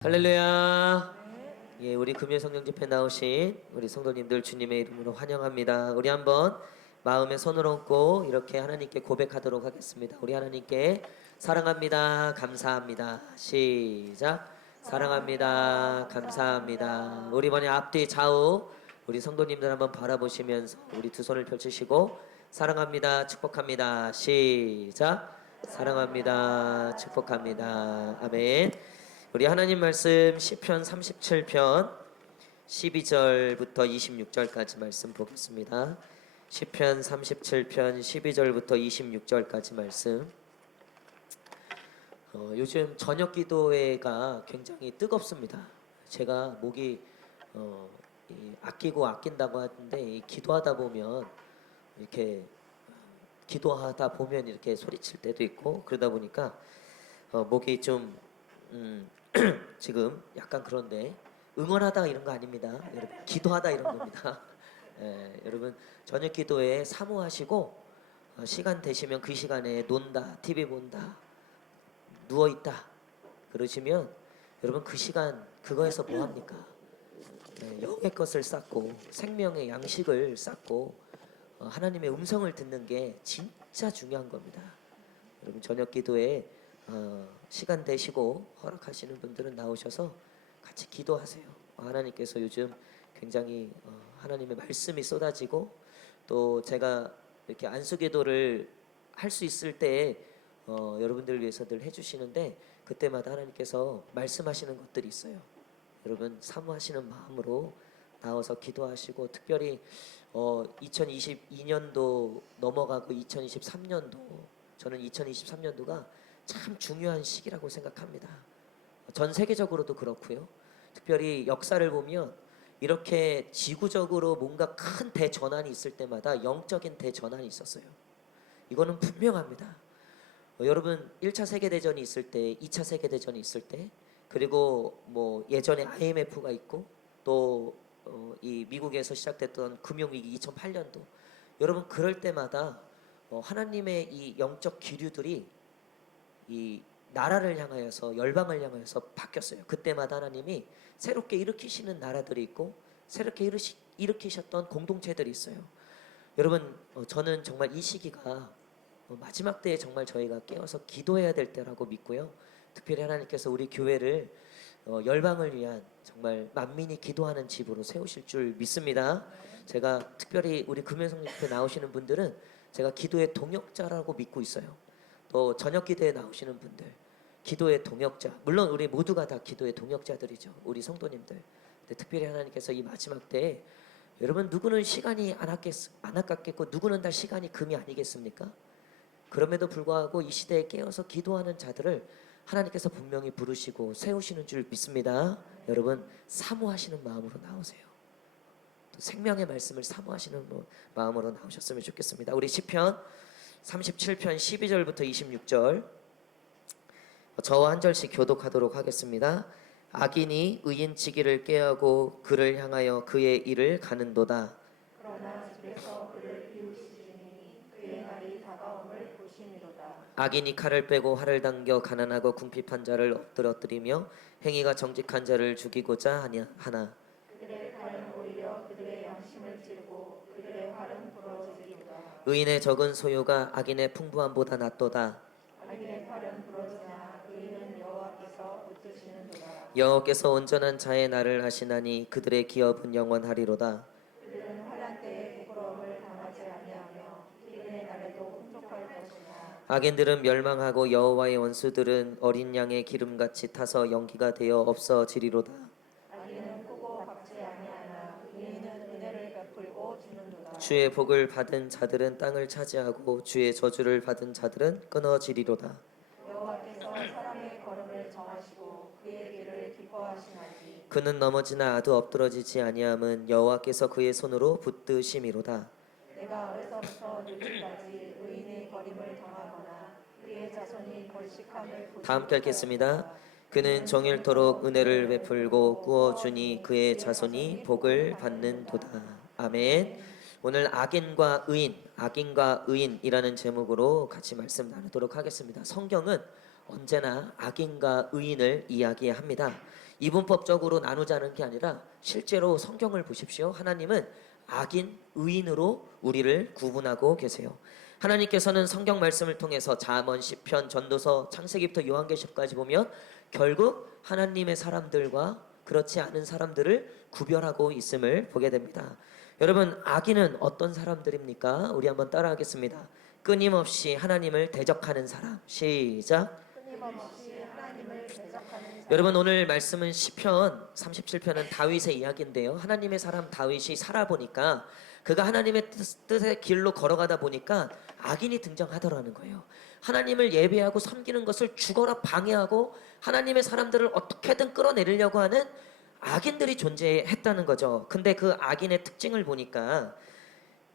할렐루야. 예, 우리 금요 성령 집회 나오신 우리 성도님들 주님의 이름으로 환영합니다. 우리 한번 마음에 손을 얹고 이렇게 하나님께 고백하도록 하겠습니다. 우리 하나님께 사랑합니다. 감사합니다. 시작. 사랑합니다. 감사합니다. 우리 번에 앞뒤 좌우 우리 성도님들 한번 바라보시면서 우리 두 손을 펼치시고 사랑합니다. 축복합니다. 시작. 사랑합니다. 축복합니다. 아멘. 우리 하나님 말씀 시편 37편 12절부터 26절까지 말씀 보겠습니다. 시편 37편 12절부터 26절까지 말씀. 요즘 저녁 기도회가 굉장히 뜨겁습니다. 제가 목이 아끼고 아낀다고 하는데 기도하다 보면 이렇게 이렇게 소리칠 때도 있고 그러다 보니까 목이 좀 지금 약간 그런데 응원하다 이런 거 아닙니다. 여러분 기도하다 이런 겁니다. 여러분 저녁 기도에 사모하시고 시간 되시면 그 시간에 논다, TV 본다, 누워 있다 그러시면 여러분 그 시간 그거에서 뭐 합니까? 영의 것을 쌓고 생명의 양식을 쌓고 하나님의 음성을 듣는 게 진짜 중요한 겁니다. 여러분 저녁 기도에 시간 되시고 허락하시는 분들은 나오셔서 같이 기도하세요. 하나님께서 요즘 굉장히 하나님의 말씀이 쏟아지고 또 제가 이렇게 안수기도를 할 수 있을 때 여러분들을 위해서 늘 해주시는데 그때마다 하나님께서 말씀하시는 것들이 있어요. 여러분 사모하시는 마음으로 나와서 기도하시고 특별히 2022년도 넘어가고 2023년도 저는 2023년도가 참 중요한 시기라고 생각합니다. 전 세계적으로도 그렇고요. 특별히 역사를 보면 이렇게 지구적으로 뭔가 큰 대전환이 있을 때마다 영적인 대전환이 있었어요. 이거는 분명합니다. 여러분 1차 세계대전이 있을 때 2차 세계대전이 있을 때 그리고 뭐 예전에 IMF가 있고 또 이 미국에서 시작됐던 금융위기 2008년도 여러분 그럴 때마다 하나님의 이 영적 기류들이 이 나라를 향하여서 열방을 향하여서 바뀌었어요. 그때마다 하나님이 새롭게 일으키시는 나라들이 있고 새롭게 일으키셨던 공동체들이 있어요. 여러분 저는 정말 이 시기가 마지막 때에 정말 저희가 깨어서 기도해야 될 때라고 믿고요. 특별히 하나님께서 우리 교회를 열방을 위한 정말 만민이 기도하는 집으로 세우실 줄 믿습니다. 제가 특별히 우리 금요성령 집회 나오시는 분들은 제가 기도의 동역자라고 믿고 있어요. 또 저녁 기도에 나오시는 분들 기도의 동역자, 물론 우리 모두가 다 기도의 동역자들이죠. 우리 성도님들. 근데 특별히 하나님께서 이 마지막 때에 여러분 누구는 시간이 안 아깝겠고 누구는 다 시간이 금이 아니겠습니까? 그럼에도 불구하고 이 시대에 깨어서 기도하는 자들을 하나님께서 분명히 부르시고 세우시는 줄 믿습니다. 여러분 사모하시는 마음으로 나오세요. 또 생명의 말씀을 사모하시는 마음으로 나오셨으면 좋겠습니다. 우리 시편 37편 12절부터 26절 저와 한 절씩 교독하도록 하겠습니다. 악인이 의인치기를 꾀하고 그를 향하여 그의 일을 가는도다. 그러나 집에서 그를 비우시리니 그의 날이 다가옴을 보시미로다. 악인이 칼을 빼고 활을 당겨 가난하고 궁핍한 자를 엎드러뜨리며 행위가 정직한 자를 죽이고자 하나. 그들의 칼은 오히려 그들의 양심을 찌르고 그들의 활은 부러지리로다. 의인의 적은 소유가 악인의 풍부함보다 낫도다. 악인의 칼은 부러지나 의인은 여호와께서 붙드시는도다. 여호와께서 온전한 자의 날을 하시나니 그들의 기업은 영원하리로다. 그들은 환난 때에 부끄러움을 당하지 아니하며 기근의 날에도 풍족할 것이나 악인들은 멸망하고 여호와의 원수들은 어린 양의 기름같이 타서 연기가 되어 없어지리로다. 악인은 크고 박지 아니하나 의인은 은혜를 베풀고 주는도다. 주의 복을 받은 자들은 땅을 차지하고 주의 저주를 받은 자들은 끊어지리로다. 여호와께서 사람의 걸음을 정하시고 그의 길을 기뻐하시나니 그는 넘어지나 아도 엎드러지지 아니함은 여호와께서 그의 손으로 붙드심이로다. 내가 어려서부터 늙기까지 의인의 거림을 당하거나 그의 자손이 벌식함을 보지 다 함께 못하였다. 읽겠습니다. 그는 정일토록 은혜를 베풀고 구워주니 그의 자손이 복을 받는도다. 아멘. 오늘 악인과 의인이라는 제목으로 같이 말씀 나누도록 하겠습니다. 성경은 언제나 악인과 의인을 이야기합니다. 이분법적으로 나누자는 게 아니라 실제로 성경을 보십시오. 하나님은 악인, 의인으로 우리를 구분하고 계세요. 하나님께서는 성경 말씀을 통해서 잠언, 시편, 전도서, 창세기부터 요한계시록까지 보면 결국 하나님의 사람들과 그렇지 않은 사람들을 구별하고 있음을 보게 됩니다. 여러분, 악인은 어떤 사람들입니까? 우리 한번 따라하겠습니다. 끊임없이 하나님을 대적하는 사람. 시작. 끊임없이 하나님을 대적하는 사람. 여러분, 오늘 말씀은 시편 37편은 다윗의 이야기인데요. 하나님의 사람 다윗이 살아보니까 그가 하나님의 뜻의 길로 걸어가다 보니까 악인이 등장하더라는 거예요. 하나님을 예배하고 섬기는 것을 죽어라 방해하고 하나님의 사람들을 어떻게든 끌어내리려고 하는 악인들이 존재했다는 거죠. 근데 그 악인의 특징을 보니까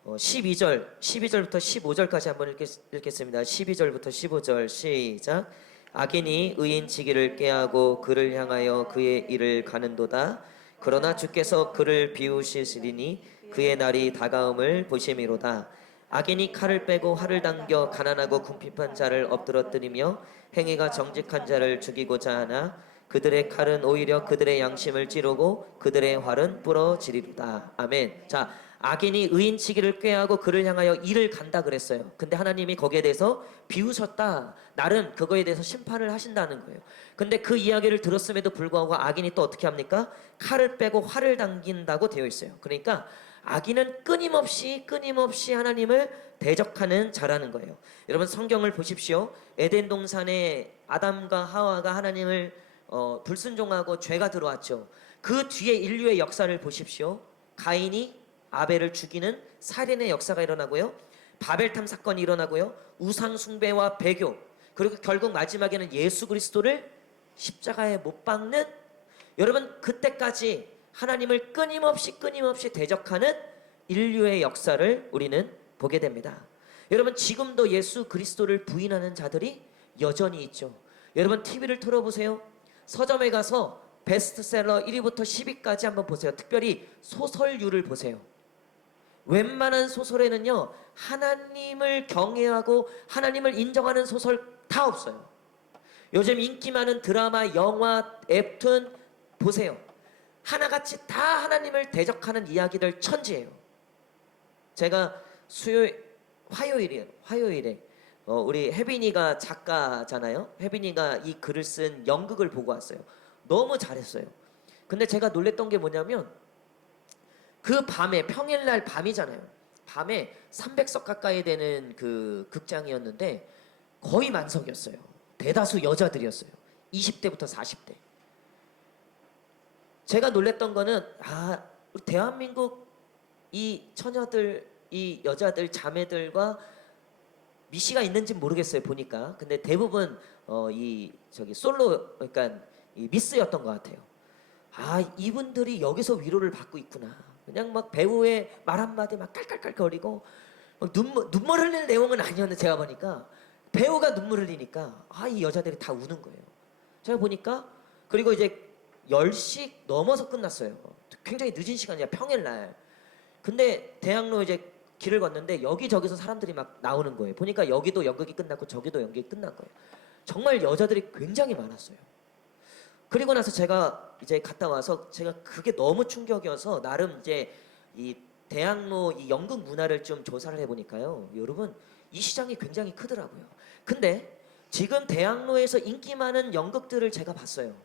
12절부터 15절까지 한번 읽겠습니다. 12절부터 15절 시작. 악인이 의인 치기를 꾀하고 그를 향하여 그의 일을 가는도다. 그러나 주께서 그를 비우시리니 그의 날이 다가옴을 보심이로다. 악인이 칼을 빼고 활을 당겨 가난하고 궁핍한 자를 엎드러뜨리며 행위가 정직한 자를 죽이고자 하나 그들의 칼은 오히려 그들의 양심을 찌르고 그들의 활은 부러지리로다. 아멘. 자, 악인이 의인 치기를 꾀하고 그를 향하여 일을 간다 그랬어요. 근데 하나님이 거기에 대해서 비우셨다. 나름 그거에 대해서 심판을 하신다는 거예요. 근데 그 이야기를 들었음에도 불구하고 악인이 또 어떻게 합니까? 칼을 빼고 활을 당긴다고 되어 있어요. 그러니까 악인은 끊임없이 하나님을 대적하는 자라는 거예요. 여러분, 성경을 보십시오. 에덴 동산에 아담과 하와가 하나님을 불순종하고 죄가 들어왔죠. 그 뒤에 인류의 역사를 보십시오. 가인이 아벨을 죽이는 살인의 역사가 일어나고요. 바벨탑 사건이 일어나고요. 우상 숭배와 배교, 그리고 결국 마지막에는 예수 그리스도를 십자가에 못 박는, 여러분, 그때까지 하나님을 끊임없이 대적하는 인류의 역사를 우리는 보게 됩니다. 여러분, 지금도 예수 그리스도를 부인하는 자들이 여전히 있죠. 여러분, TV를 틀어보세요. 서점에 가서 베스트셀러 1위부터 10위까지 한번 보세요. 특별히 소설류를 보세요. 웬만한 소설에는요, 하나님을 경외하고 하나님을 인정하는 소설 다 없어요. 요즘 인기 많은 드라마, 영화, 웹툰 보세요. 하나같이 다 하나님을 대적하는 이야기들 천지예요. 제가 화요일에 우리 혜빈이가 작가잖아요. 혜빈이가 이 글을 쓴 연극을 보고 왔어요. 너무 잘했어요. 근데 제가 놀랬던 게 뭐냐면 그 밤에, 평일날 밤이잖아요. 밤에 300석 가까이 되는 그 극장이었는데 거의 만석이었어요. 대다수 여자들이었어요. 20대부터 40대. 제가 놀랬던 거는 우리 대한민국 이 처녀들, 이 여자들, 자매들과 미시가 있는지 모르겠어요, 보니까. 근데 대부분 솔로, 그러니까 이 미스였던 것 같아요. 이분들이 여기서 위로를 받고 있구나. 그냥 막 배우의 말 한마디 막 깔깔깔거리고 눈물 흘리는 내용은 아니었는데 제가 보니까 배우가 눈물 흘리니까 이 여자들이 다 우는 거예요. 제가 보니까, 그리고 이제 10시 넘어서 끝났어요. 굉장히 늦은 시간이야, 평일날. 근데 대학로 이제 길을 걷는데 여기저기서 사람들이 막 나오는 거예요. 보니까 여기도 연극이 끝났고 저기도 연극이 끝난 거예요. 정말 여자들이 굉장히 많았어요. 그리고 나서 제가 이제 갔다 와서 제가 그게 너무 충격이어서 나름 이제 이 대학로 이 연극 문화를 좀 조사를 해보니까요. 여러분, 이 시장이 굉장히 크더라고요. 근데 지금 대학로에서 인기 많은 연극들을 제가 봤어요.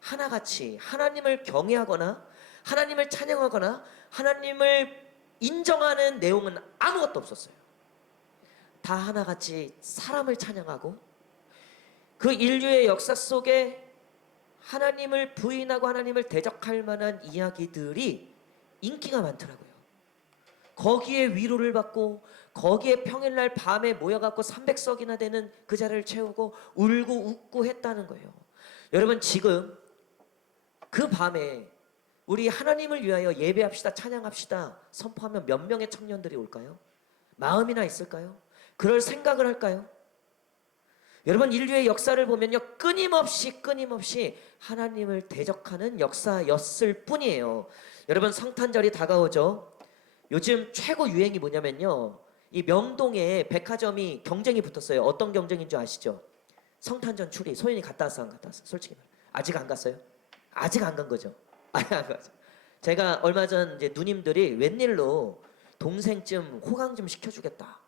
하나같이 하나님을 경외하거나 하나님을 찬양하거나 하나님을 인정하는 내용은 아무것도 없었어요. 다 하나같이 사람을 찬양하고 그 인류의 역사 속에 하나님을 부인하고 하나님을 대적할 만한 이야기들이 인기가 많더라고요. 거기에 위로를 받고 거기에 평일날 밤에 모여갖고 300석이나 되는 그 자리를 채우고 울고 웃고 했다는 거예요. 여러분, 지금 그 밤에 우리 하나님을 위하여 예배합시다, 찬양합시다 선포하면 몇 명의 청년들이 올까요? 마음이나 있을까요? 그럴 생각을 할까요? 여러분, 인류의 역사를 보면요, 끊임없이 하나님을 대적하는 역사였을 뿐이에요. 여러분, 성탄절이 다가오죠. 요즘 최고 유행이 뭐냐면요, 이 명동에 백화점이 경쟁이 붙었어요. 어떤 경쟁인 줄 아시죠? 성탄절 추리. 소연이 갔다 왔어, 안 갔다 왔어? 솔직히 말해. 아직 안 갔어요? 아직 안 간 거죠. 아직 안 가죠. 제가 얼마 전 이제 누님들이 웬일로 동생 호강 좀 시켜주겠다.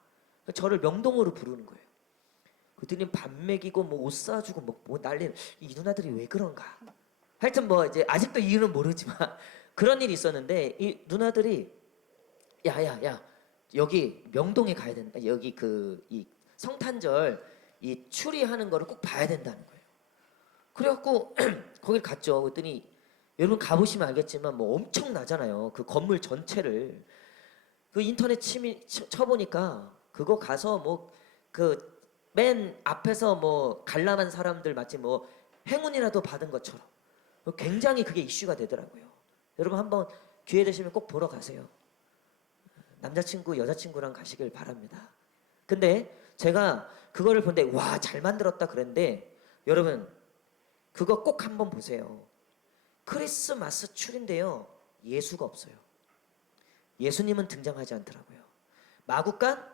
저를 명동으로 부르는 거예요. 그들이 밥 먹이고 뭐 옷 사주고 뭐 난리. 이 누나들이 왜 그런가? 하여튼 뭐 이제 아직도 이유는 모르지만 그런 일이 있었는데 이 누나들이 야야야 여기 명동에 가야 된다. 여기 그 이 성탄절 이 추리하는 거를 꼭 봐야 된다는 거예요. 그래갖고 거길 갔죠. 그랬더니 여러분 가보시면 알겠지만 뭐 엄청나잖아요. 그 건물 전체를 그 인터넷 쳐보니까 그거 가서 뭐 그 맨 앞에서 뭐 관람한 사람들 마치 뭐 행운이라도 받은 것처럼 굉장히 그게 이슈가 되더라고요. 여러분 한번 기회 되시면 꼭 보러 가세요. 남자친구 여자친구랑 가시길 바랍니다. 근데 제가 그거를 본데 와 잘 만들었다 그랬는데 여러분 그거 꼭 한번 보세요. 크리스마스 추리인데요. 예수가 없어요. 예수님은 등장하지 않더라고요. 마구간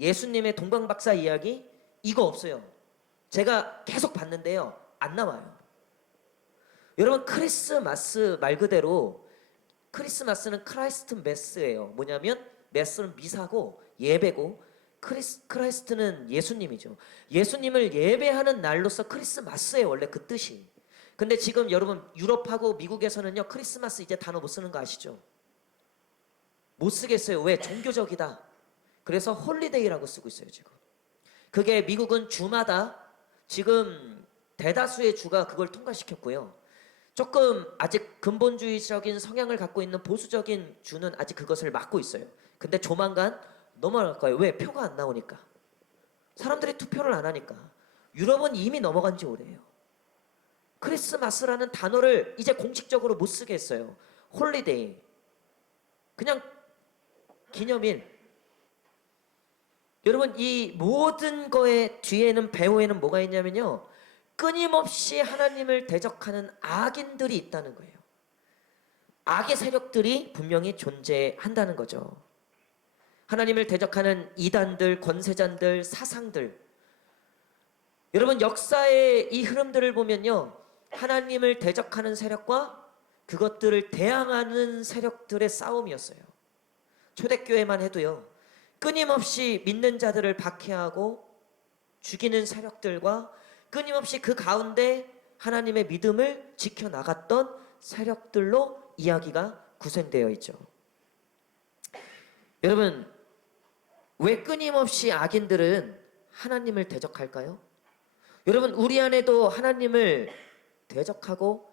예수님의 동방박사 이야기 이거 없어요. 제가 계속 봤는데요. 안 나와요. 여러분 크리스마스 말 그대로 크리스마스는 크라이스트 메스예요. 뭐냐면 메스는 미사고 예배고 크라이스트는 예수님이죠. 예수님을 예배하는 날로서 크리스마스예요. 원래 그 뜻이. 근데 지금 여러분 유럽하고 미국에서는요. 크리스마스 이제 단어 못 쓰는 거 아시죠? 못 쓰겠어요. 왜? 종교적이다. 그래서 홀리데이라고 쓰고 있어요. 지금. 그게 미국은 주마다 지금 대다수의 주가 그걸 통과시켰고요. 조금 아직 근본주의적인 성향을 갖고 있는 보수적인 주는 아직 그것을 막고 있어요. 근데 조만간 넘어갈 거예요. 왜? 표가 안 나오니까. 사람들이 투표를 안 하니까. 유럽은 이미 넘어간 지 오래예요. 크리스마스라는 단어를 이제 공식적으로 못 쓰게 했어요. 홀리데이. 그냥 기념일. 여러분 이 모든 거의 뒤에는 배후에는 뭐가 있냐면요. 끊임없이 하나님을 대적하는 악인들이 있다는 거예요. 악의 세력들이 분명히 존재한다는 거죠. 하나님을 대적하는 이단들, 권세잔들, 사상들. 여러분 역사의 이 흐름들을 보면요. 하나님을 대적하는 세력과 그것들을 대항하는 세력들의 싸움이었어요. 초대교회만 해도요. 끊임없이 믿는 자들을 박해하고 죽이는 세력들과 끊임없이 그 가운데 하나님의 믿음을 지켜나갔던 세력들로 이야기가 구성되어 있죠. 여러분 왜 끊임없이 악인들은 하나님을 대적할까요? 여러분 우리 안에도 하나님을 대적하고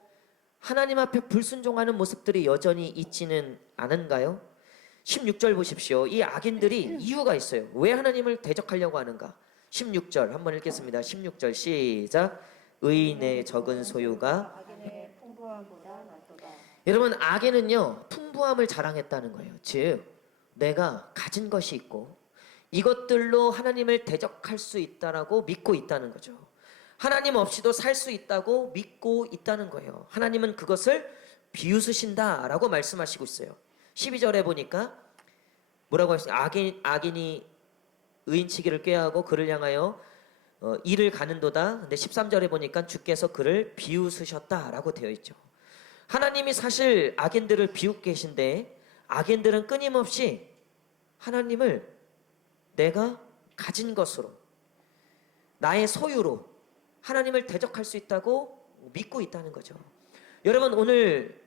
하나님 앞에 불순종하는 모습들이 여전히 있지는 않은가요? 16절 보십시오. 이 악인들이 이유가 있어요. 왜 하나님을 대적하려고 하는가? 16절 한번 읽겠습니다. 16절 시작. 의인의 적은 소유가 악인의 풍부함보다 낫도다. 여러분 악인은요 풍부함을 자랑했다는 거예요. 즉 내가 가진 것이 있고 이것들로 하나님을 대적할 수 있다라고 믿고 있다는 거죠. 하나님 없이도 살 수 있다고 믿고 있다는 거예요. 하나님은 그것을 비웃으신다라고 말씀하시고 있어요. 12절에 보니까 뭐라고 하셨어요? 악인이 의인치기를 꾀하고 그를 향하여 이를 가는도다. 근데 13절에 보니까 주께서 그를 비웃으셨다라고 되어 있죠. 하나님이 사실 악인들을 비웃 계신데 악인들은 끊임없이 하나님을 내가 가진 것으로 나의 소유로 하나님을 대적할 수 있다고 믿고 있다는 거죠. 여러분 오늘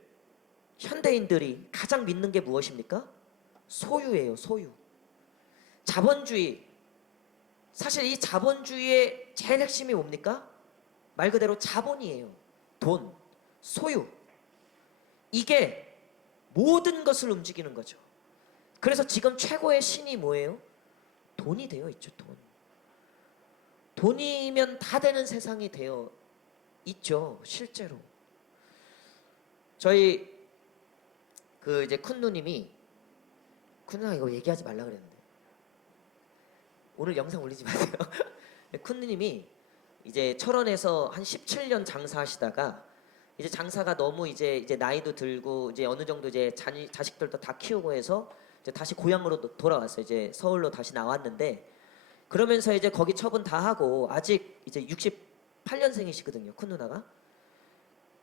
현대인들이 가장 믿는 게 무엇입니까? 소유예요. 소유. 자본주의. 사실 이 자본주의의 제일 핵심이 뭡니까? 말 그대로 자본이에요. 돈, 소유. 이게 모든 것을 움직이는 거죠. 그래서 지금 최고의 신이 뭐예요? 돈이 되어 있죠. 돈. 돈이면 다 되는 세상이 되어 있죠. 실제로. 저희 그 이제 큰 누님이 큰 누나 이거 얘기하지 말라 그랬는데 오늘 영상 올리지 마세요. 큰 누님이 이제 철원에서 한 17년 장사하시다가 이제 장사가 너무 이제 나이도 들고 이제 어느 정도 이제 자식들도 다 키우고 해서 이제 다시 고향으로 돌아왔어요. 이제 서울로 다시 나왔는데 그러면서 이제 거기 처분 다 하고 아직 이제 68년생이시거든요. 큰 누나가.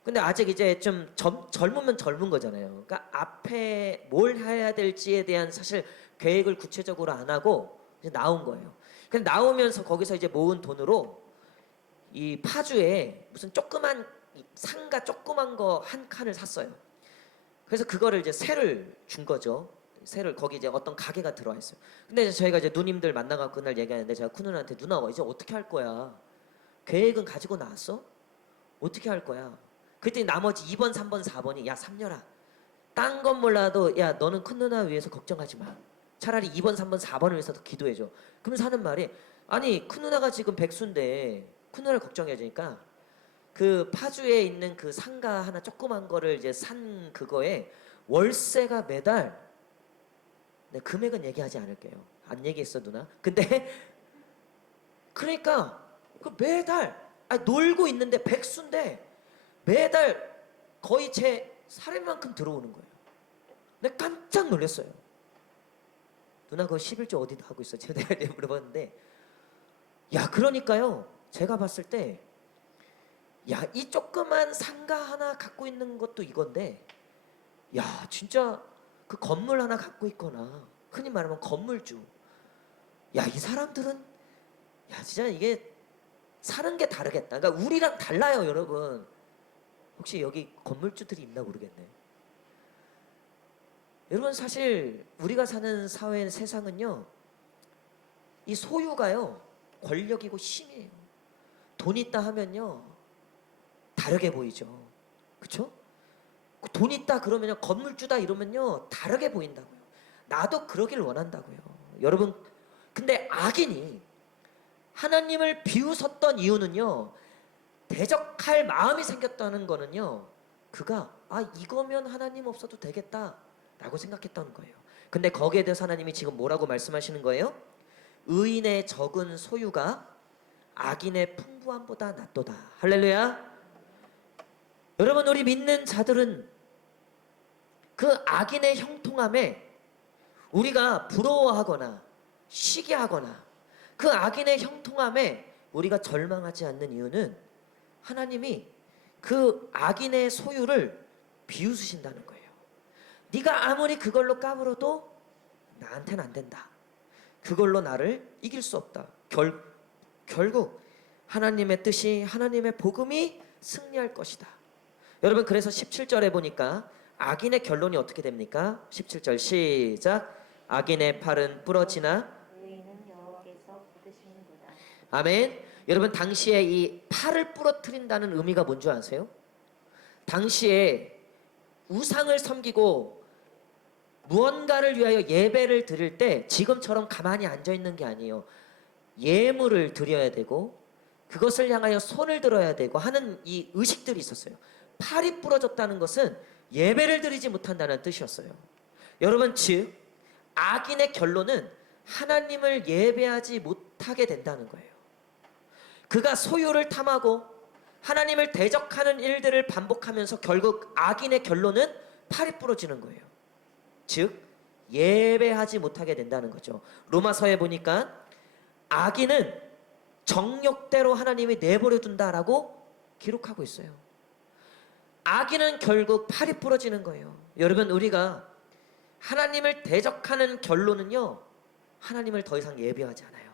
근데 아직 이제 좀 젊으면 젊은 거잖아요. 그러니까 앞에 뭘 해야 될지에 대한 사실 계획을 구체적으로 안 하고 이제 나온 거예요. 근데 나오면서 거기서 이제 모은 돈으로 이 파주에 무슨 조그만 이 상가 조그만 거 한 칸을 샀어요. 그래서 그거를 이제 세를 준 거죠. 세를 거기 이제 어떤 가게가 들어와 있어요. 근데 이제 저희가 이제 누님들 만나갖고 그날 얘기하는데 제가 큰 누나한테 누나 이제 어떻게 할 거야? 계획은 가지고 나왔어? 어떻게 할 거야? 그랬더니 나머지 2번, 3번, 4번이 야 삼녀라 딴 건 몰라도 야 너는 큰 누나 위해서 걱정하지 마. 차라리 2번, 3번, 4번을 위해서 기도해줘. 그러면서 하는 말이 아니 큰 누나가 지금 백수인데 큰 누나를 걱정해야 되니까 그 파주에 있는 그 상가 하나 조그만 거를 이제 산 그거에 월세가 매달 네, 금액은 얘기하지 않을게요. 안 얘기했어 누나. 근데 그러니까 그 매달 놀고 있는데 백수인데 매달 거의 제 살인만큼 들어오는 거예요. 내가 깜짝 놀랐어요. 누나 그거 11조 어디다 하고 있어? 제가 내가 물어봤는데 야 그러니까요. 제가 봤을 때 야 이 조그만 상가 하나 갖고 있는 것도 이건데 야 진짜 그 건물 하나 갖고 있거나 흔히 말하면 건물주 야 이 사람들은 야 진짜 이게 사는 게 다르겠다. 그러니까 우리랑 달라요 여러분. 혹시 여기 건물주들이 있나 모르겠네. 여러분 사실 우리가 사는 사회 세상은요 이 소유가요 권력이고 힘이에요. 돈 있다 하면요 다르게 보이죠. 그쵸? 돈 있다 그러면요 건물주다 이러면요 다르게 보인다고요. 나도 그러길 원한다고요. 여러분 근데 악인이 하나님을 비웃었던 이유는요 대적할 마음이 생겼다는 거는요 그가 이거면 하나님 없어도 되겠다 라고 생각했던 거예요. 근데 거기에 대해서 하나님이 지금 뭐라고 말씀하시는 거예요? 의인의 적은 소유가 악인의 풍부함보다 낫도다. 할렐루야. 여러분 우리 믿는 자들은 그 악인의 형통함에 우리가 부러워하거나 시기하거나 그 악인의 형통함에 우리가 절망하지 않는 이유는 하나님이 그 악인의 소유를 비웃으신다는 거예요. 네가 아무리 그걸로 까불어도 나한테는 안 된다. 그걸로 나를 이길 수 없다. 결국 하나님의 뜻이 하나님의 복음이 승리할 것이다. 여러분 그래서 17절에 보니까 악인의 결론이 어떻게 됩니까? 17절 시작. 악인의 팔은 부러지나 의인은 여호와께서 붙드시는도다. 아멘. 여러분 당시에 이 팔을 부러뜨린다는 의미가 뭔지 아세요? 당시에 우상을 섬기고 무언가를 위하여 예배를 드릴 때 지금처럼 가만히 앉아 있는 게 아니에요. 예물을 드려야 되고 그것을 향하여 손을 들어야 되고 하는 이 의식들이 있었어요. 팔이 부러졌다는 것은 예배를 드리지 못한다는 뜻이었어요. 여러분 즉 악인의 결론은 하나님을 예배하지 못하게 된다는 거예요. 그가 소유를 탐하고 하나님을 대적하는 일들을 반복하면서 결국 악인의 결론은 팔이 부러지는 거예요. 즉 예배하지 못하게 된다는 거죠. 로마서에 보니까 악인은 정욕대로 하나님이 내버려 둔다라고 기록하고 있어요. 악인은 결국 팔이 부러지는 거예요. 여러분 우리가 하나님을 대적하는 결론은요 하나님을 더 이상 예배하지 않아요.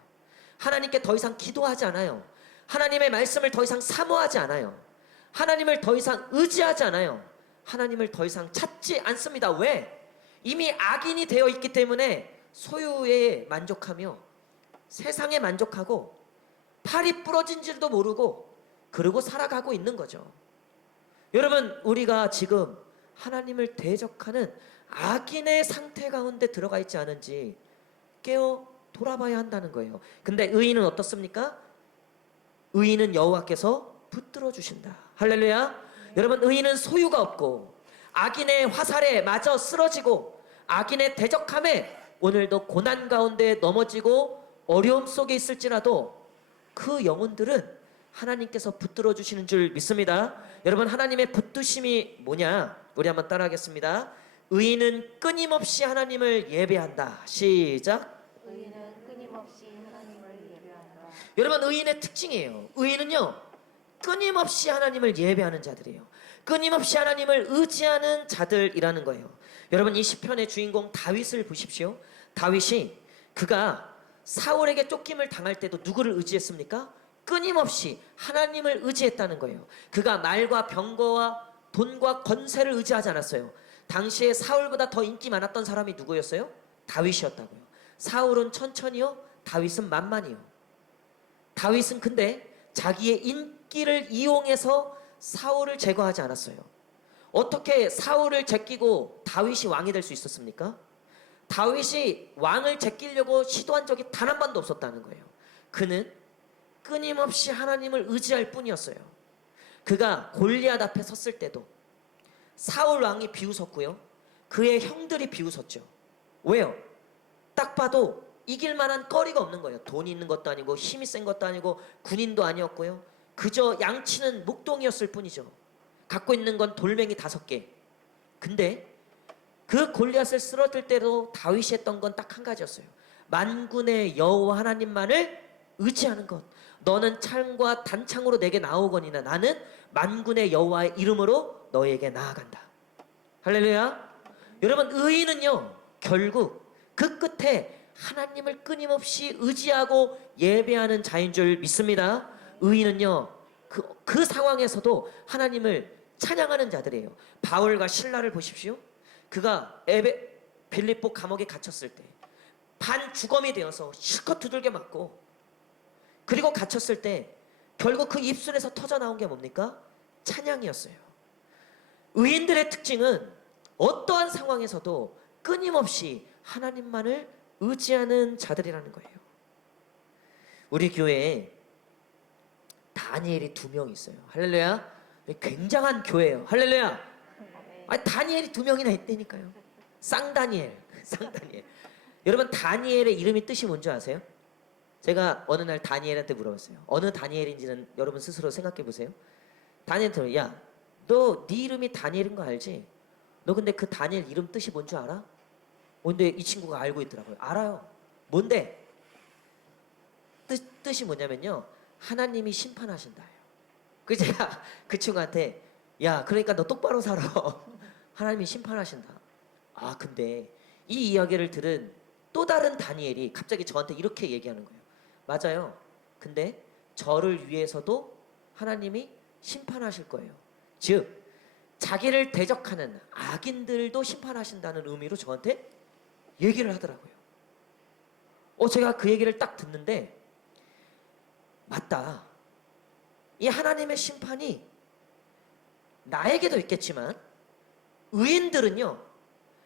하나님께 더 이상 기도하지 않아요. 하나님의 말씀을 더 이상 사모하지 않아요. 하나님을 더 이상 의지하지 않아요. 하나님을 더 이상 찾지 않습니다. 왜? 이미 악인이 되어 있기 때문에 소유에 만족하며 세상에 만족하고 팔이 부러진지도 모르고 그러고 살아가고 있는 거죠. 여러분 우리가 지금 하나님을 대적하는 악인의 상태 가운데 들어가 있지 않은지 깨어 돌아봐야 한다는 거예요. 근데 의인은 어떻습니까? 의인은 여호와께서 붙들어 주신다. 할렐루야. 여러분 의인은 소유가 없고 악인의 화살에 맞아 쓰러지고 악인의 대적함에 오늘도 고난 가운데 넘어지고 어려움 속에 있을지라도 그 영혼들은 하나님께서 붙들어 주시는 줄 믿습니다. 여러분 하나님의 붙드심이 뭐냐? 우리 한번 따라하겠습니다. 의인은 끊임없이 하나님을 예배한다. 시작. 의인은 끊임없이 하나님을 예배한다. 여러분 의인의 특징이에요. 의인은요 끊임없이 하나님을 예배하는 자들이에요. 끊임없이 하나님을 의지하는 자들이라는 거예요. 여러분, 이 시편의 주인공 다윗을 보십시오. 다윗이 그가 사울에게 쫓김을 당할 때도 누구를 의지했습니까? 끊임없이 하나님을 의지했다는 거예요. 그가 말과 병거와 돈과 권세를 의지하지 않았어요. 당시에 사울보다 더 인기 많았던 사람이 누구였어요? 다윗이었다고요. 사울은 천천히요, 다윗은 만만히요. 다윗은 근데 자기의 인기를 이용해서 사울을 제거하지 않았어요. 어떻게 사울을 제끼고 다윗이 왕이 될 수 있었습니까? 다윗이 왕을 제끼려고 시도한 적이 단 한 번도 없었다는 거예요. 그는 끊임없이 하나님을 의지할 뿐이었어요. 그가 골리앗 앞에 섰을 때도 사울 왕이 비웃었고요, 그의 형들이 비웃었죠. 왜요? 딱 봐도 이길 만한 거리가 없는 거예요. 돈이 있는 것도 아니고 힘이 센 것도 아니고 군인도 아니었고요, 그저 양치는 목동이었을 뿐이죠. 갖고 있는 건 돌멩이 5개. 근데 그 골리앗을 쓰러뜨릴 때도 다윗이 했던 건 딱 한 가지였어요. 만군의 여호와 하나님만을 의지하는 것. 너는 창과 단창으로 내게 나오거니와 나는 만군의 여호와의 이름으로 너에게 나아간다. 할렐루야. 여러분, 의인은요 결국 그 끝에 하나님을 끊임없이 의지하고 예배하는 자인 줄 믿습니다. 의인은요 그 상황에서도 하나님을 찬양하는 자들이에요. 바울과 실라를 보십시오. 그가 빌립보 감옥에 갇혔을 때 반주검이 되어서 실컷 두들겨 맞고, 그리고 갇혔을 때 결국 그 입술에서 터져 나온 게 뭡니까? 찬양이었어요. 의인들의 특징은 어떠한 상황에서도 끊임없이 하나님만을 의지하는 자들이라는 거예요. 우리 교회에 다니엘이 2명 있어요. 할렐루야. 굉장한 교회예요. 할렐루야. 아니, 다니엘이 2명이나 있다니까요. 쌍다니엘. 여러분, 다니엘의 이름이 뜻이 뭔지 아세요? 제가 어느 날 다니엘한테 물어봤어요. 어느 다니엘인지는 여러분 스스로 생각해 보세요. 다니엘한테, 야, 너 네 이름이 다니엘인 거 알지? 너 근데 그 다니엘 이름 뜻이 뭔지 알아? 근데 이 친구가 알고 있더라고요. 알아요. 뭔데? 뜻이 뭐냐면요, 하나님이 심판하신다예요. 그래서 제가 그 친구한테, 야, 그러니까 너 똑바로 살아. 하나님이 심판하신다. 아, 근데 이 이야기를 들은 또 다른 다니엘이 갑자기 저한테 이렇게 얘기하는 거예요. 맞아요. 근데 저를 위해서도 하나님이 심판하실 거예요. 즉 자기를 대적하는 악인들도 심판하신다는 의미로 저한테 얘기를 하더라고요. 제가 그 얘기를 딱 듣는데, 맞다. 이 하나님의 심판이 나에게도 있겠지만 의인들은요,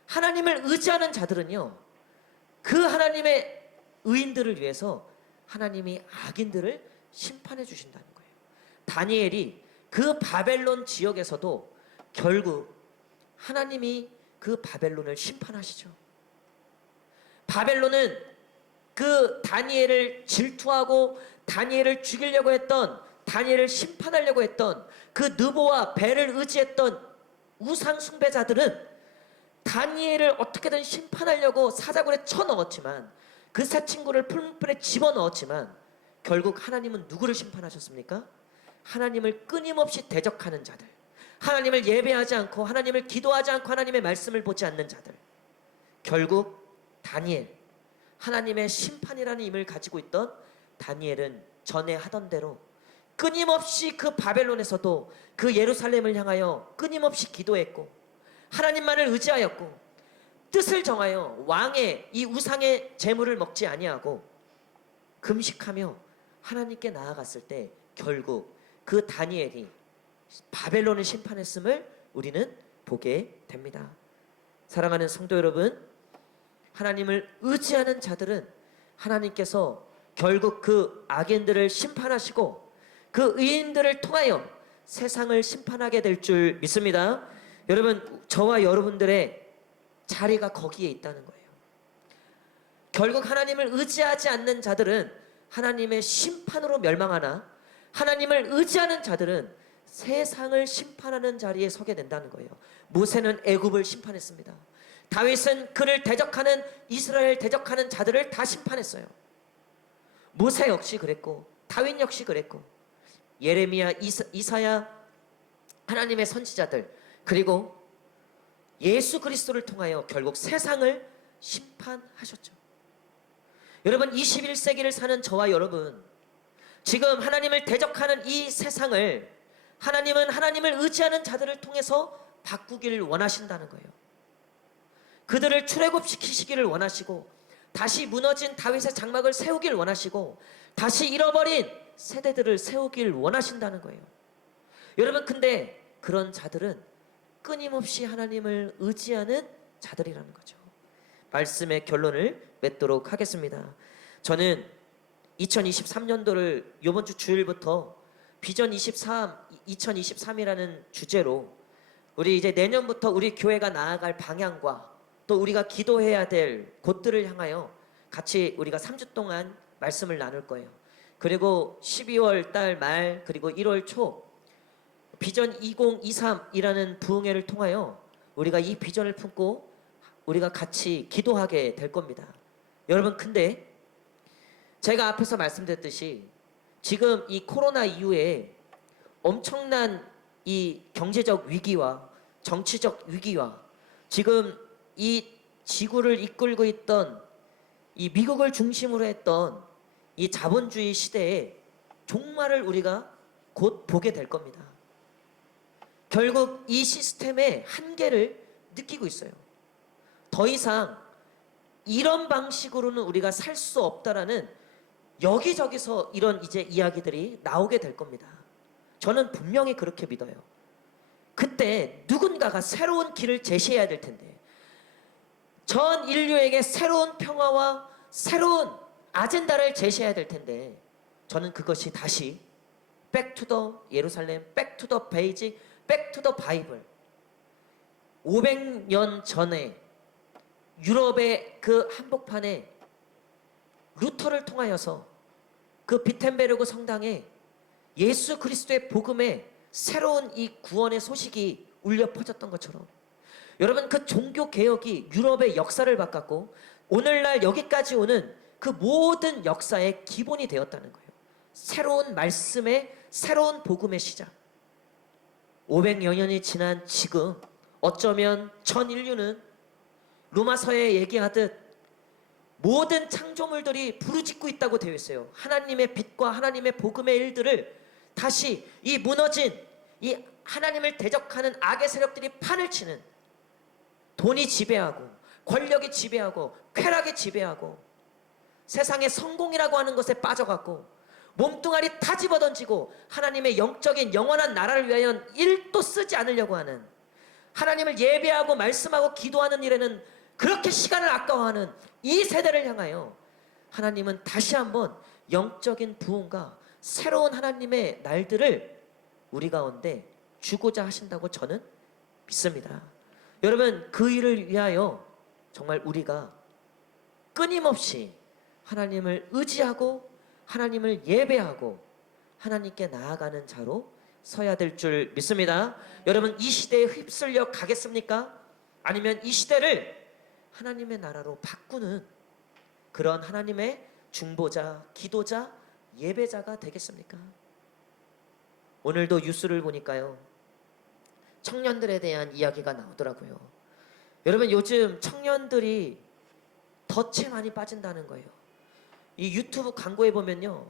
하나님을 의지하는 자들은요, 그 하나님의 의인들을 위해서 하나님이 악인들을 심판해 주신다는 거예요. 다니엘이 그 바벨론 지역에서도 결국 하나님이 그 바벨론을 심판하시죠. 바벨론은 그 다니엘을 질투하고 다니엘을 죽이려고 했던, 다니엘을 심판하려고 했던 그 느보와 벨을 의지했던 우상 숭배자들은 다니엘을 어떻게든 심판하려고 사자굴에 쳐넣었지만, 그 새 친구를 풀무불에 집어넣었지만 결국 하나님은 누구를 심판하셨습니까? 하나님을 끊임없이 대적하는 자들, 하나님을 예배하지 않고 하나님을 기도하지 않고 하나님의 말씀을 보지 않는 자들, 결국 다니엘, 하나님의 심판이라는 힘을 가지고 있던 다니엘은 전에 하던 대로 끊임없이 그 바벨론에서도 그 예루살렘을 향하여 끊임없이 기도했고, 하나님만을 의지하였고, 뜻을 정하여 왕의 이 우상의 재물을 먹지 아니하고 금식하며 하나님께 나아갔을 때 결국 그 다니엘이 바벨론을 심판했음을 우리는 보게 됩니다. 사랑하는 성도 여러분, 하나님을 의지하는 자들은 하나님께서 결국 그 악인들을 심판하시고 그 의인들을 통하여 세상을 심판하게 될 줄 믿습니다. 여러분, 저와 여러분들의 자리가 거기에 있다는 거예요. 결국 하나님을 의지하지 않는 자들은 하나님의 심판으로 멸망하나, 하나님을 의지하는 자들은 세상을 심판하는 자리에 서게 된다는 거예요. 모세는 애굽을 심판했습니다. 다윗은 그를 대적하는, 이스라엘 대적하는 자들을 다 심판했어요. 모세 역시 그랬고 다윗 역시 그랬고, 예레미야, 이사야, 하나님의 선지자들, 그리고 예수 그리스도를 통하여 결국 세상을 심판하셨죠. 여러분, 21세기를 사는 저와 여러분, 지금 하나님을 대적하는 이 세상을 하나님은 하나님을 의지하는 자들을 통해서 바꾸기를 원하신다는 거예요. 그들을 출애굽시키시기를 원하시고, 다시 무너진 다윗의 장막을 세우길 원하시고, 다시 잃어버린 세대들을 세우길 원하신다는 거예요. 여러분, 근데 그런 자들은 끊임없이 하나님을 의지하는 자들이라는 거죠. 말씀의 결론을 맺도록 하겠습니다. 저는 2023년도를 이번 주 주일부터 비전 2023이라는 주제로 우리 이제 내년부터 우리 교회가 나아갈 방향과 또 우리가 기도해야 될 곳들을 향하여 같이 우리가 3주 동안 말씀을 나눌 거예요. 그리고 12월 달 말 그리고 1월 초 비전 2023이라는 부흥회를 통하여 우리가 이 비전을 품고 우리가 같이 기도하게 될 겁니다. 여러분, 근데 제가 앞에서 말씀드렸듯이 지금 이 코로나 이후에 엄청난 이 경제적 위기와 정치적 위기와 지금 이 지구를 이끌고 있던 이 미국을 중심으로 했던 이 자본주의 시대에 종말을 우리가 곧 보게 될 겁니다. 결국 이 시스템의 한계를 느끼고 있어요. 더 이상 이런 방식으로는 우리가 살 수 없다라는 여기저기서 이런 이제 이야기들이 나오게 될 겁니다. 저는 분명히 그렇게 믿어요. 그때 누군가가 새로운 길을 제시해야 될 텐데, 전 인류에게 새로운 평화와 새로운 아젠다를 제시해야 될 텐데, 저는 그것이 다시 Back to the 예루살렘, Back to the 베이직, Back to the 바이블, 500년 전에 유럽의 그 한복판에 루터를 통하여서 그 비텐베르그 성당에 예수 그리스도의 복음에 새로운 이 구원의 소식이 울려 퍼졌던 것처럼, 여러분, 그 종교 개혁이 유럽의 역사를 바꿨고 오늘날 여기까지 오는 그 모든 역사의 기본이 되었다는 거예요. 새로운 말씀의, 새로운 복음의 시작. 500여 년이 지난 지금 어쩌면 전 인류는 로마서에 얘기하듯 모든 창조물들이 부르짖고 있다고 되어 있어요. 하나님의 빛과 하나님의 복음의 일들을 다시 이 무너진 이 하나님을 대적하는 악의 세력들이 판을 치는, 돈이 지배하고 권력이 지배하고 쾌락이 지배하고 세상의 성공이라고 하는 것에 빠져갖고 몸뚱아리 다 집어던지고 하나님의 영적인 영원한 나라를 위하여 1도 쓰지 않으려고 하는, 하나님을 예배하고 말씀하고 기도하는 일에는 그렇게 시간을 아까워하는 이 세대를 향하여 하나님은 다시 한번 영적인 부흥과 새로운 하나님의 날들을 우리 가운데 주고자 하신다고 저는 믿습니다. 여러분, 그 일을 위하여 정말 우리가 끊임없이 하나님을 의지하고 하나님을 예배하고 하나님께 나아가는 자로 서야 될 줄 믿습니다. 여러분, 이 시대에 휩쓸려 가겠습니까? 아니면 이 시대를 하나님의 나라로 바꾸는 그런 하나님의 중보자, 기도자, 예배자가 되겠습니까? 오늘도 뉴스를 보니까요, 청년들에 대한 이야기가 나오더라고요. 여러분, 요즘 청년들이 덫에 많이 빠진다는 거예요. 이 유튜브 광고에 보면요,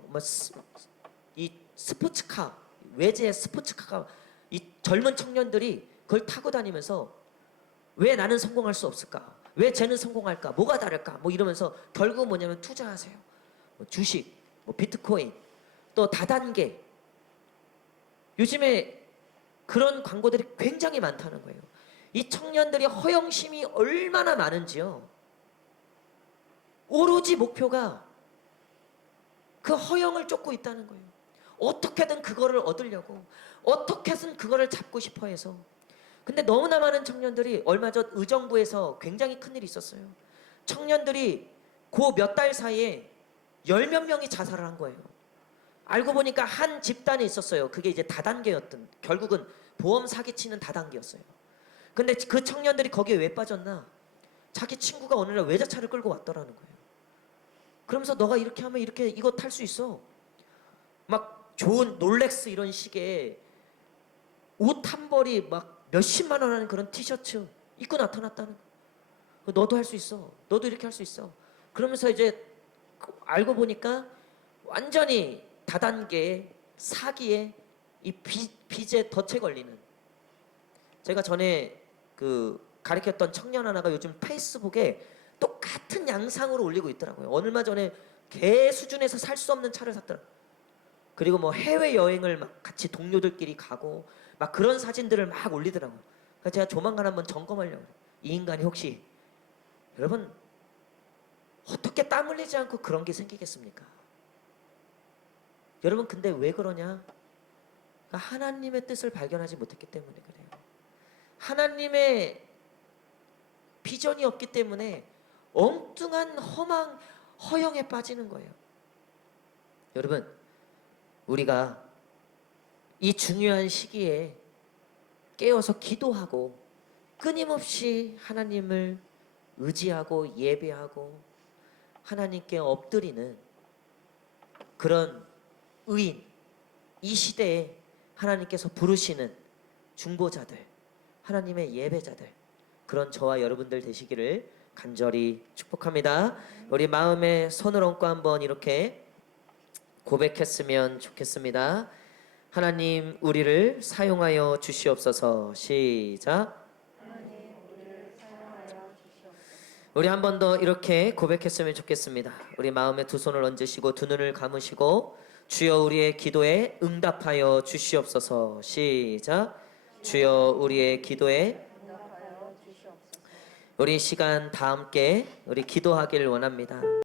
이 스포츠카, 외제 스포츠카가 이 젊은 청년들이 그걸 타고 다니면서 왜 나는 성공할 수 없을까? 왜 쟤는 성공할까? 뭐가 다를까? 뭐 이러면서 결국 뭐냐면 투자하세요. 뭐 주식, 뭐 비트코인, 또 다단계. 요즘에 그런 광고들이 굉장히 많다는 거예요. 이 청년들이 허영심이 얼마나 많은지요. 오로지 목표가 그 허영을 쫓고 있다는 거예요. 어떻게든 그거를 얻으려고, 어떻게든 그거를 잡고 싶어 해서. 근데 너무나 많은 청년들이, 얼마 전 의정부에서 굉장히 큰일이 있었어요. 청년들이 그 몇 달 사이에 10몇 명이 자살을 한 거예요. 알고 보니까 한 집단에 있었어요. 그게 이제 다단계였던, 결국은 보험 사기치는 다단계였어요. 근데 그 청년들이 거기에 왜 빠졌나? 자기 친구가 어느 날 외제차를 끌고 왔더라는 거예요. 그러면서 너가 이렇게 하면 이렇게 이거 탈 수 있어. 막 좋은 롤렉스 이런 식의 옷 한 벌이 막 몇십만 원 하는 그런 티셔츠 입고 나타났다는 거. 너도 할 수 있어. 너도 이렇게 할 수 있어. 그러면서 이제 알고 보니까 완전히 다단계의 사기에 이 빚에 덫에 걸리는. 제가 전에 그 가르쳤던 청년 하나가 요즘 페이스북에 똑같은 양상으로 올리고 있더라고요. 얼마 전에 개 수준에서 살 수 없는 차를 샀더라고요. 그리고 뭐 해외 여행을 막 같이 동료들끼리 가고 막 그런 사진들을 막 올리더라고요. 그래서 제가 조만간 한번 점검하려고 해요. 이 인간이 혹시 여러분 어떻게 땀 흘리지 않고 그런 게 생기겠습니까? 여러분 근데 왜 그러냐? 그러니까 하나님의 뜻을 발견하지 못했기 때문에 그래요. 하나님의 비전이 없기 때문에 엉뚱한 허영에 빠지는 거예요. 여러분 우리가 이 중요한 시기에 깨어서 기도하고 끊임없이 하나님을 의지하고 예배하고 하나님께 엎드리는 그런 의인, 이 시대에 하나님께서 부르시는 중보자들, 하나님의 예배자들, 그런 저와 여러분들 되시기를 간절히 축복합니다. 우리 마음에 손을 얹고 한번 이렇게 고백했으면 좋겠습니다. 하나님 우리를 사용하여 주시옵소서. 시작. 우리 한 번 더 이렇게 고백했으면 좋겠습니다. 우리 마음에 두 손을 얹으시고 두 눈을 감으시고 주여 우리의 기도에 응답하여 주시옵소서. 시작. 주여 우리의 기도에 우리 시간 다 함께 우리 기도하길 원합니다.